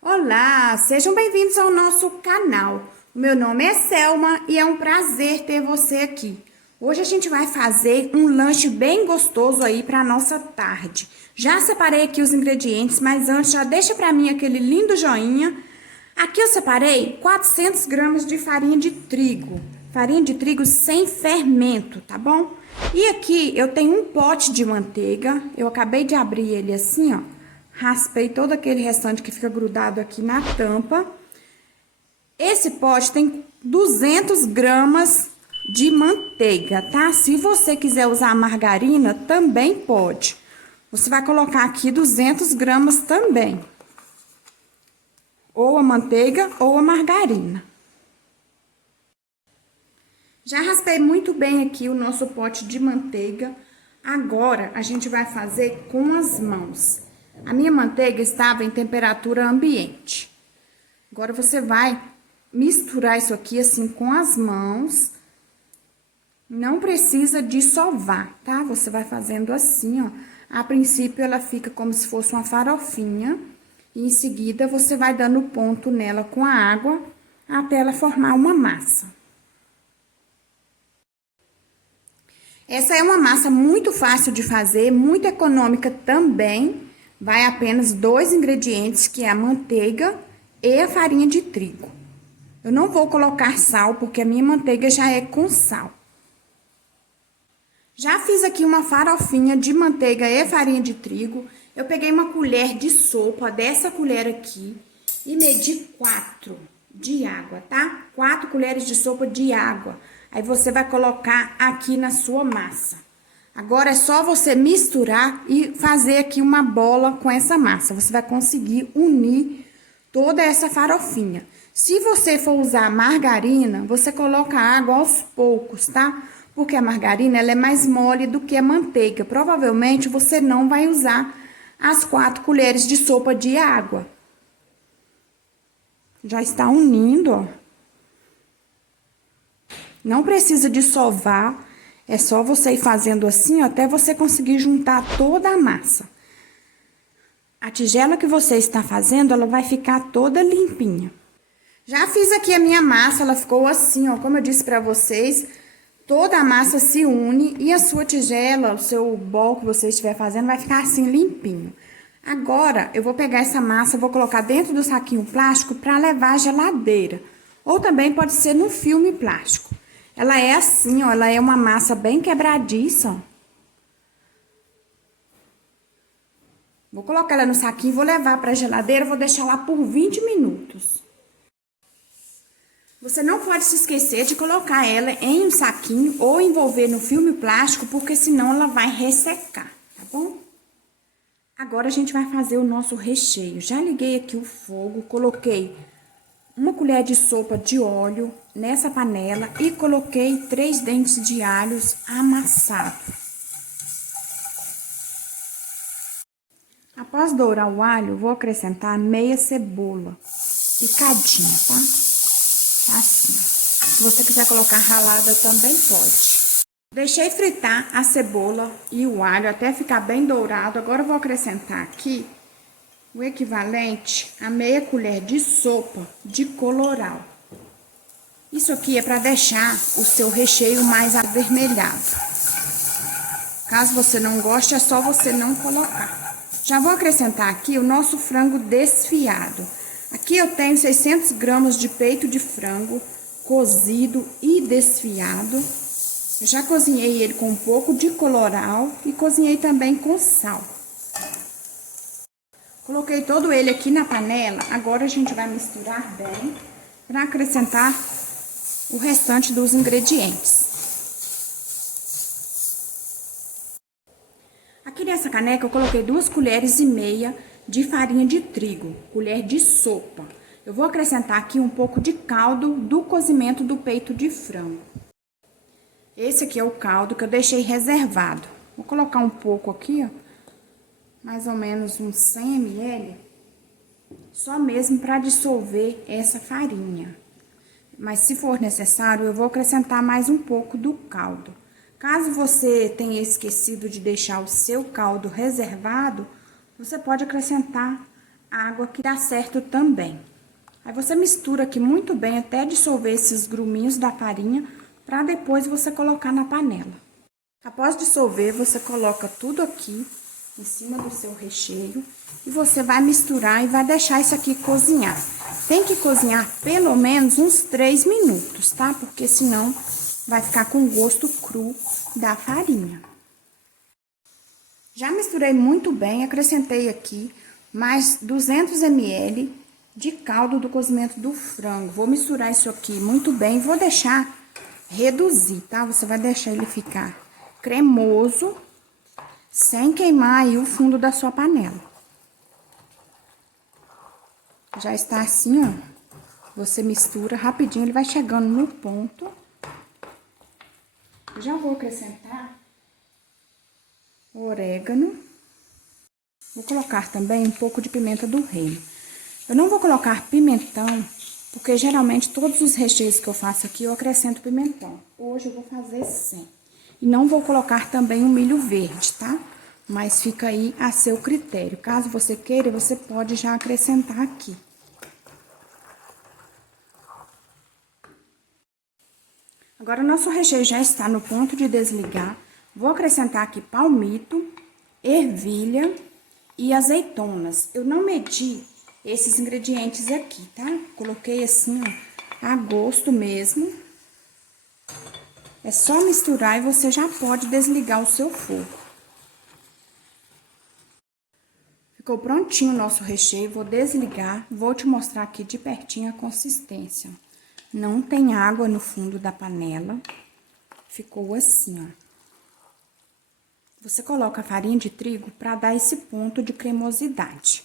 Olá, sejam bem-vindos ao nosso canal. O meu nome é Selma e é um prazer ter você aqui. Hoje a gente vai fazer um lanche bem gostoso aí para nossa tarde. Já separei aqui os ingredientes, mas antes já deixa para mim aquele lindo joinha. Aqui eu separei 400 gramas de farinha de trigo. Farinha de trigo sem fermento, tá bom? E aqui eu tenho um pote de manteiga. Eu acabei de abrir ele assim, ó. Raspei todo aquele restante que fica grudado aqui na tampa. Esse pote tem 200 gramas de manteiga, tá? Se você quiser usar margarina, também pode. Você vai colocar aqui 200 gramas também. Ou a manteiga ou a margarina. Já raspei muito bem aqui o nosso pote de manteiga. Agora, a gente vai fazer com as mãos. A minha manteiga estava em temperatura ambiente. Agora, você vai misturar isso aqui assim com as mãos. Não precisa de sovar, tá? Você vai fazendo assim, ó. A princípio, ela fica como se fosse uma farofinha. E em seguida, você vai dando ponto nela com a água até ela formar uma massa. Essa é uma massa muito fácil de fazer, muito econômica também. Vai apenas 2 ingredientes, que é a manteiga e a farinha de trigo. Eu não vou colocar sal, porque a minha manteiga já é com sal. Já fiz aqui uma farofinha de manteiga e farinha de trigo. Eu peguei uma colher de sopa, dessa colher aqui, e medi 4 de água, tá? 4 colheres de sopa de água. Aí, você vai colocar aqui na sua massa. Agora, é só você misturar e fazer aqui uma bola com essa massa. Você vai conseguir unir toda essa farofinha. Se você for usar margarina, você coloca água aos poucos, tá? Porque a margarina, ela é mais mole do que a manteiga. Provavelmente, você não vai usar as 4 colheres de sopa de água. Já está unindo, ó. Não precisa de sovar. É só você ir fazendo assim, ó, até você conseguir juntar toda a massa. A tigela que você está fazendo, ela vai ficar toda limpinha. Já fiz aqui a minha massa, ela ficou assim, ó, como eu disse pra vocês, toda a massa se une e a sua tigela, o seu bol que você estiver fazendo, vai ficar assim limpinho. Agora, eu vou pegar essa massa, vou colocar dentro do saquinho plástico pra levar à geladeira. Ou também pode ser no filme plástico. Ela é assim, ó, ela é uma massa bem quebradiça, ó. Vou colocar ela no saquinho, vou levar pra geladeira, vou deixar lá por 20 minutos. Você não pode se esquecer de colocar ela em um saquinho ou envolver no filme plástico, porque senão ela vai ressecar, tá bom? Agora, a gente vai fazer o nosso recheio. Já liguei aqui o fogo, coloquei uma colher de sopa de óleo nessa panela e coloquei 3 dentes de alhos amassados. Após dourar o alho, vou acrescentar meia cebola picadinha, tá? Assim. Se você quiser colocar ralada, também pode. Deixei fritar a cebola e o alho até ficar bem dourado. Agora, eu vou acrescentar aqui o equivalente a meia colher de sopa de colorau. Isso aqui é para deixar o seu recheio mais avermelhado. Caso você não goste, é só você não colocar. Já vou acrescentar aqui o nosso frango desfiado. Aqui eu tenho 600 gramas de peito de frango cozido e desfiado. Eu já cozinhei ele com um pouco de colorau e cozinhei também com sal. Coloquei todo ele aqui na panela. Agora, a gente vai misturar bem para acrescentar o restante dos ingredientes. Aqui nessa caneca, eu coloquei 2 colheres e meia de farinha de trigo, colher de sopa. Eu vou acrescentar aqui um pouco de caldo do cozimento do peito de frango. Esse aqui é o caldo que eu deixei reservado. Vou colocar um pouco aqui, ó. Mais ou menos uns 100 ml, só mesmo para dissolver essa farinha. Mas, se for necessário, eu vou acrescentar mais um pouco do caldo. Caso você tenha esquecido de deixar o seu caldo reservado, você pode acrescentar água que dá certo também. Aí você mistura aqui muito bem até dissolver esses gruminhos da farinha, para depois você colocar na panela. Após dissolver, você coloca tudo aqui em cima do seu recheio e você vai misturar e vai deixar isso aqui cozinhar. Tem que cozinhar pelo menos uns 3 minutos, tá? Porque senão vai ficar com gosto cru da farinha. Já misturei muito bem, acrescentei aqui mais 200 ml de caldo do cozimento do frango. Vou misturar isso aqui muito bem e vou deixar reduzir, tá? Você vai deixar ele ficar cremoso, sem queimar aí o fundo da sua panela. Já está assim, ó. Você mistura rapidinho, ele vai chegando no ponto. Já vou acrescentar o orégano. Vou colocar também um pouco de pimenta do reino. Eu não vou colocar pimentão, porque geralmente todos os recheios que eu faço aqui eu acrescento pimentão. Hoje eu vou fazer sem. E não vou colocar também o milho verde, tá? Mas fica aí a seu critério. Caso você queira, você pode já acrescentar aqui. Agora, nosso recheio já está no ponto de desligar. Vou acrescentar aqui palmito, ervilha e azeitonas. Eu não medi esses ingredientes aqui, tá? Coloquei assim, ó, a gosto mesmo. É só misturar e você já pode desligar o seu fogo. Ficou prontinho o nosso recheio, vou desligar, vou te mostrar aqui de pertinho a consistência. Não tem água no fundo da panela, ficou assim, ó. Você coloca a farinha de trigo para dar esse ponto de cremosidade.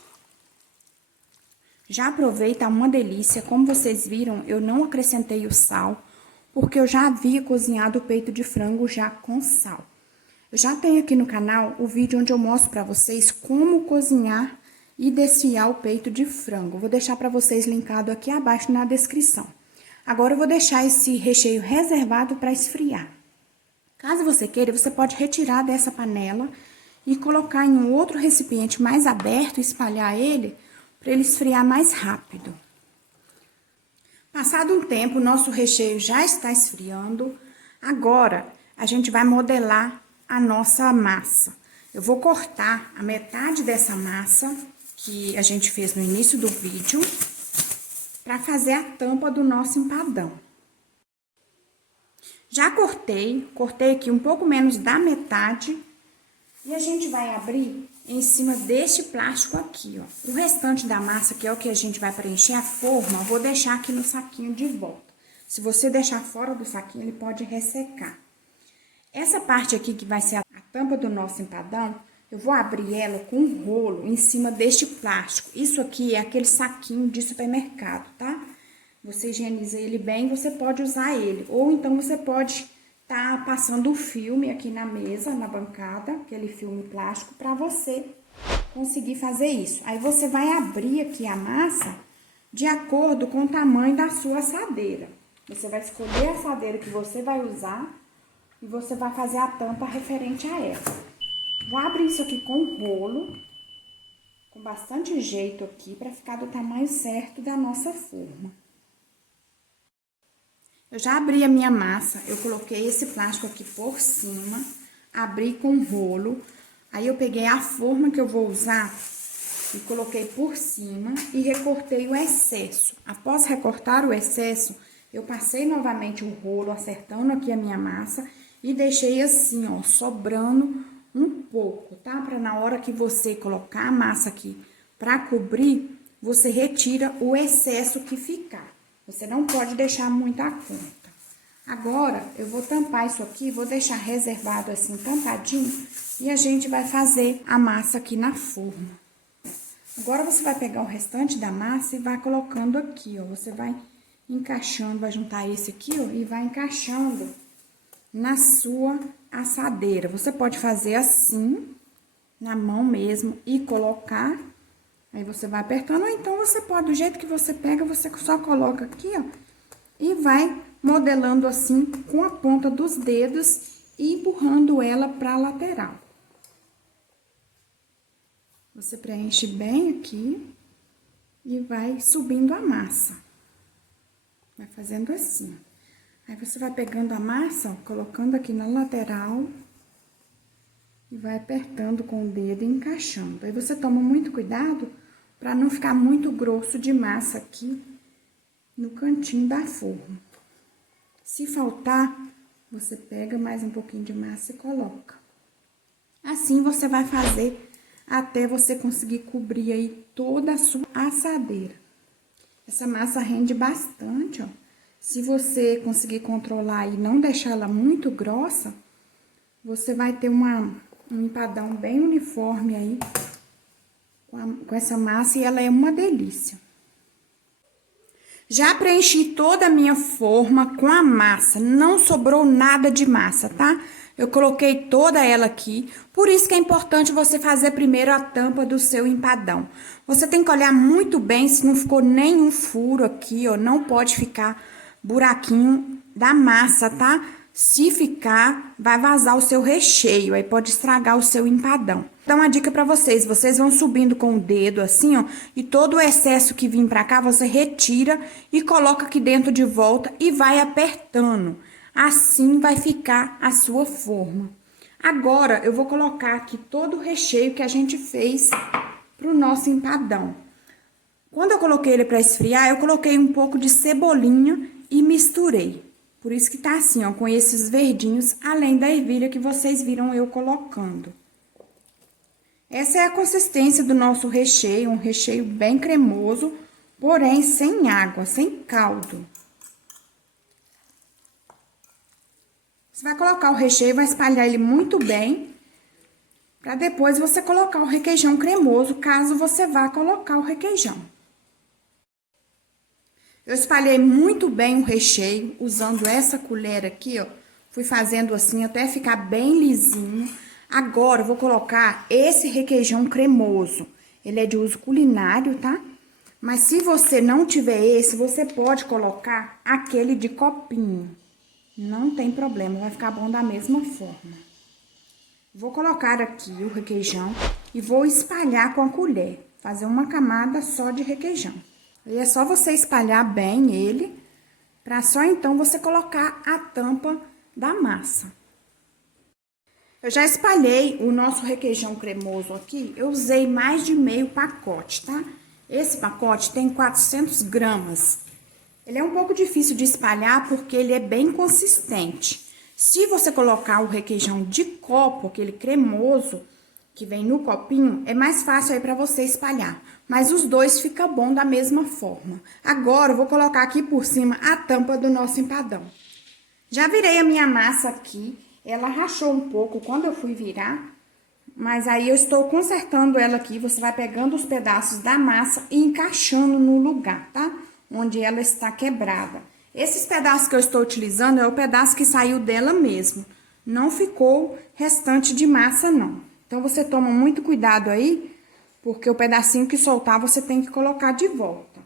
Já aproveita, uma delícia, como vocês viram, eu não acrescentei o sal, porque eu já havia cozinhado o peito de frango já com sal. Eu já tenho aqui no canal o vídeo onde eu mostro para vocês como cozinhar e desfiar o peito de frango. Vou deixar para vocês linkado aqui abaixo na descrição. Agora eu vou deixar esse recheio reservado para esfriar. Caso você queira, você pode retirar dessa panela e colocar em um outro recipiente mais aberto e espalhar ele para ele esfriar mais rápido. Passado um tempo, o nosso recheio já está esfriando. Agora, a gente vai modelar a nossa massa. Eu vou cortar a metade dessa massa que a gente fez no início do vídeo para fazer a tampa do nosso empadão. Já cortei aqui um pouco menos da metade e a gente vai abrir em cima deste plástico aqui, ó. O restante da massa, que é o que a gente vai preencher a forma, eu vou deixar aqui no saquinho de volta. Se você deixar fora do saquinho, ele pode ressecar. Essa parte aqui que vai ser a tampa do nosso empadão, eu vou abrir ela com um rolo em cima deste plástico. Isso aqui é aquele saquinho de supermercado, tá? Você higieniza ele bem, você pode usar ele. Ou então você pode estar passando o filme aqui na mesa, na bancada, aquele filme plástico, para você conseguir fazer isso. Aí você vai abrir aqui a massa de acordo com o tamanho da sua assadeira. Você vai escolher a assadeira que você vai usar e você vai fazer a tampa referente a essa. Vou abrir isso aqui com um rolo, com bastante jeito aqui, para ficar do tamanho certo da nossa forma. Eu já abri a minha massa, eu coloquei esse plástico aqui por cima, abri com um rolo, aí eu peguei a forma que eu vou usar e coloquei por cima e recortei o excesso. Após recortar o excesso, eu passei novamente o rolo, acertando aqui a minha massa e deixei assim, ó, sobrando um pouco, tá? Para na hora que você colocar a massa aqui para cobrir, você retira o excesso que ficar. Você não pode deixar muita conta. Agora, eu vou tampar isso aqui, vou deixar reservado assim, tampadinho, e a gente vai fazer a massa aqui na forma. Agora, você vai pegar o restante da massa e vai colocando aqui, ó. Você vai encaixando, vai juntar esse aqui, ó, e vai encaixando na sua assadeira. Você pode fazer assim, na mão mesmo, e colocar. Aí, você vai apertando, ou então você pode, do jeito que você pega, você só coloca aqui, ó, e vai modelando assim, com a ponta dos dedos e empurrando ela pra lateral. Você preenche bem aqui. e vai subindo a massa. Vai fazendo assim. Aí você vai pegando a massa, ó, colocando aqui na lateral e vai apertando com o dedo e encaixando. Aí você toma muito cuidado para não ficar muito grosso de massa aqui no cantinho da forma. Se faltar, você pega mais um pouquinho de massa e coloca. Assim você vai fazer até você conseguir cobrir aí toda a sua assadeira. Essa massa rende bastante, ó. Se você conseguir controlar e não deixar ela muito grossa, você vai ter um empadão bem uniforme aí com essa massa e ela é uma delícia. Já preenchi toda a minha forma com a massa, não sobrou nada de massa, tá? Eu coloquei toda ela aqui, por isso que é importante você fazer primeiro a tampa do seu empadão. Você tem que olhar muito bem se não ficou nenhum furo aqui, ó, não pode ficar buraquinho da massa, tá? Se ficar, vai vazar o seu recheio, aí pode estragar o seu empadão. Então, uma dica pra vocês, vocês vão subindo com o dedo assim, ó, e todo o excesso que vir pra cá, você retira e coloca aqui dentro de volta e vai apertando. Assim vai ficar a sua forma. Agora, eu vou colocar aqui todo o recheio que a gente fez pro nosso empadão. Quando eu coloquei ele pra esfriar, eu coloquei um pouco de cebolinha e misturei. Por isso que tá assim, ó, com esses verdinhos, além da ervilha que vocês viram eu colocando. Essa é a consistência do nosso recheio, um recheio bem cremoso, porém sem água, sem caldo. Você vai colocar o recheio, vai espalhar ele muito bem, para depois você colocar o requeijão cremoso, caso você vá colocar o requeijão. Eu espalhei muito bem o recheio, usando essa colher aqui, ó. Fui fazendo assim, até ficar bem lisinho. Agora, eu vou colocar esse requeijão cremoso. Ele é de uso culinário, tá? Mas se você não tiver esse, você pode colocar aquele de copinho. Não tem problema, vai ficar bom da mesma forma. Vou colocar aqui o requeijão e vou espalhar com a colher. Fazer uma camada só de requeijão. E é só você espalhar bem ele, para só então você colocar a tampa da massa. Eu já espalhei o nosso requeijão cremoso aqui, eu usei mais de meio pacote, tá? Esse pacote tem 400 gramas. Ele é um pouco difícil de espalhar porque ele é bem consistente. Se você colocar o requeijão de copo, aquele cremoso, que vem no copinho, é mais fácil aí pra você espalhar. Mas os dois ficam bom da mesma forma. Agora, eu vou colocar aqui por cima a tampa do nosso empadão. Já virei a minha massa aqui. Ela rachou um pouco quando eu fui virar. Mas aí, eu estou consertando ela aqui. Você vai pegando os pedaços da massa e encaixando no lugar, tá? Onde ela está quebrada. Esses pedaços que eu estou utilizando é o pedaço que saiu dela mesmo. Não ficou restante de massa, não. Então, você toma muito cuidado aí, porque o pedacinho que soltar, você tem que colocar de volta.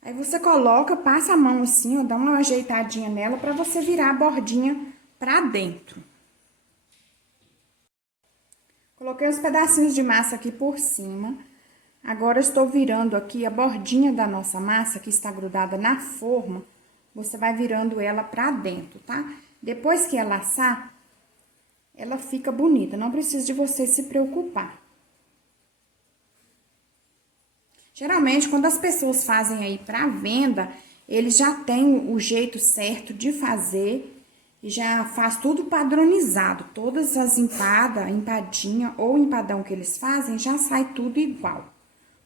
Aí, você coloca, passa a mão assim, ó, dá uma ajeitadinha nela pra você virar a bordinha pra dentro. Coloquei os pedacinhos de massa aqui por cima. Agora, eu estou virando aqui a bordinha da nossa massa, que está grudada na forma. Você vai virando ela pra dentro, tá? Depois que ela assar, ela fica bonita, não precisa de você se preocupar. Geralmente, quando as pessoas fazem aí para venda, eles já têm o jeito certo de fazer e já faz tudo padronizado. Todas as empadinha ou empadão que eles fazem, já sai tudo igual.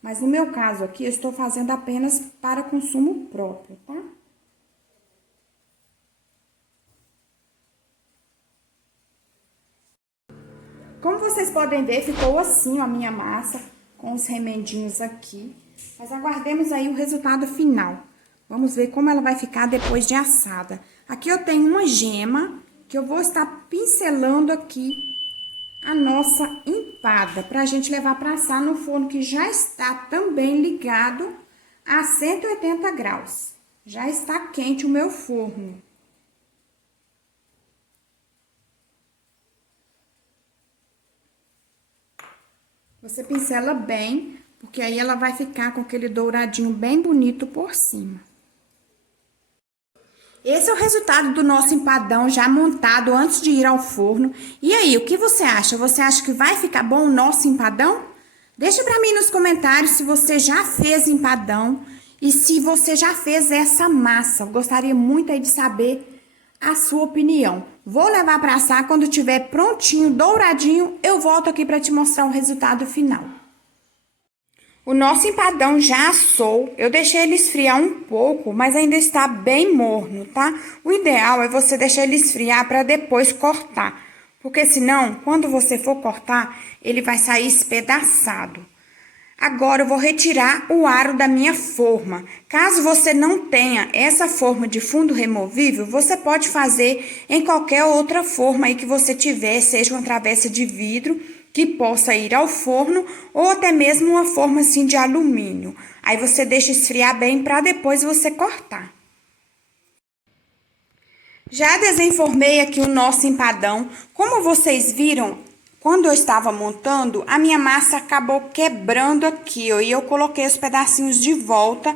Mas no meu caso aqui, eu estou fazendo apenas para consumo próprio, tá? Como vocês podem ver, ficou assim, ó, a minha massa, com os remendinhos aqui. Mas aguardemos aí o resultado final. Vamos ver como ela vai ficar depois de assada. Aqui eu tenho uma gema, que eu vou estar pincelando aqui a nossa empada, pra gente levar pra assar no forno que já está também ligado a 180 graus. Já está quente o meu forno. Você pincela bem, porque aí ela vai ficar com aquele douradinho bem bonito por cima. Esse é o resultado do nosso empadão já montado antes de ir ao forno. E aí, o que você acha? Você acha que vai ficar bom o nosso empadão? Deixa pra mim nos comentários se você já fez empadão e se você já fez essa massa. Eu gostaria muito aí de saber a sua opinião. Vou levar pra assar, quando tiver prontinho, douradinho, eu volto aqui pra te mostrar o resultado final. O nosso empadão já assou, eu deixei ele esfriar um pouco, mas ainda está bem morno, tá? O ideal é você deixar ele esfriar para depois cortar, porque senão, quando você for cortar, ele vai sair espedaçado. Agora eu vou retirar o aro da minha forma. Caso você não tenha essa forma de fundo removível, você pode fazer em qualquer outra forma aí que você tiver, seja uma travessa de vidro, que possa ir ao forno, ou até mesmo uma forma assim de alumínio. Aí você deixa esfriar bem para depois você cortar. Já desenformei aqui o nosso empadão. Como vocês viram, quando eu estava montando, a minha massa acabou quebrando aqui, ó, e eu coloquei os pedacinhos de volta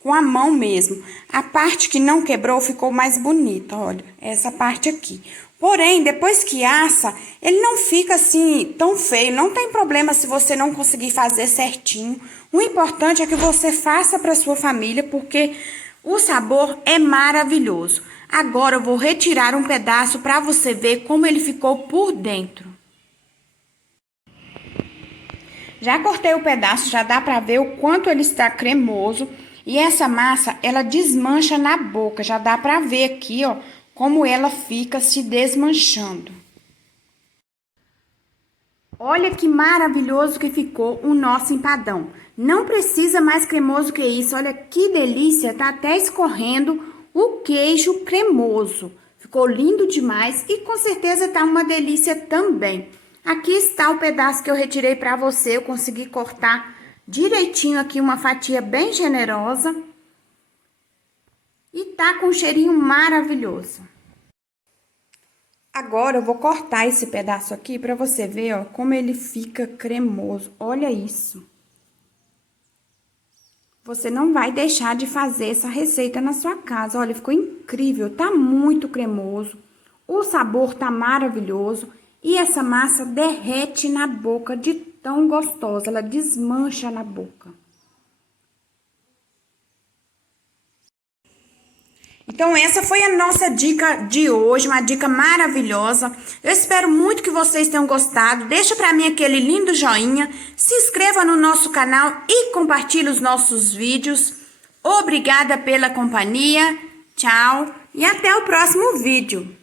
com a mão mesmo. A parte que não quebrou ficou mais bonita, olha, essa parte aqui. Porém, depois que assa, ele não fica assim tão feio. Não tem problema se você não conseguir fazer certinho. O importante é que você faça para sua família, porque o sabor é maravilhoso. Agora eu vou retirar um pedaço para você ver como ele ficou por dentro. Já cortei o pedaço, já dá para ver o quanto ele está cremoso. E essa massa, ela desmancha na boca. Já dá para ver aqui, ó, como ela fica se desmanchando. Olha que maravilhoso que ficou o nosso empadão. Não precisa mais cremoso que isso. Olha que delícia, tá até escorrendo o queijo cremoso. Ficou lindo demais e com certeza tá uma delícia também. Aqui está o pedaço que eu retirei para você. Eu consegui cortar direitinho aqui uma fatia bem generosa. E tá com um cheirinho maravilhoso. Agora eu vou cortar esse pedaço aqui para você ver, ó, como ele fica cremoso. Olha isso. Você não vai deixar de fazer essa receita na sua casa. Olha, ficou incrível, tá muito cremoso. O sabor tá maravilhoso e essa massa derrete na boca de tão gostosa, ela desmancha na boca. Então, essa foi a nossa dica de hoje, uma dica maravilhosa. Eu espero muito que vocês tenham gostado. Deixa pra mim aquele lindo joinha, se inscreva no nosso canal e compartilhe os nossos vídeos. Obrigada pela companhia, tchau e até o próximo vídeo.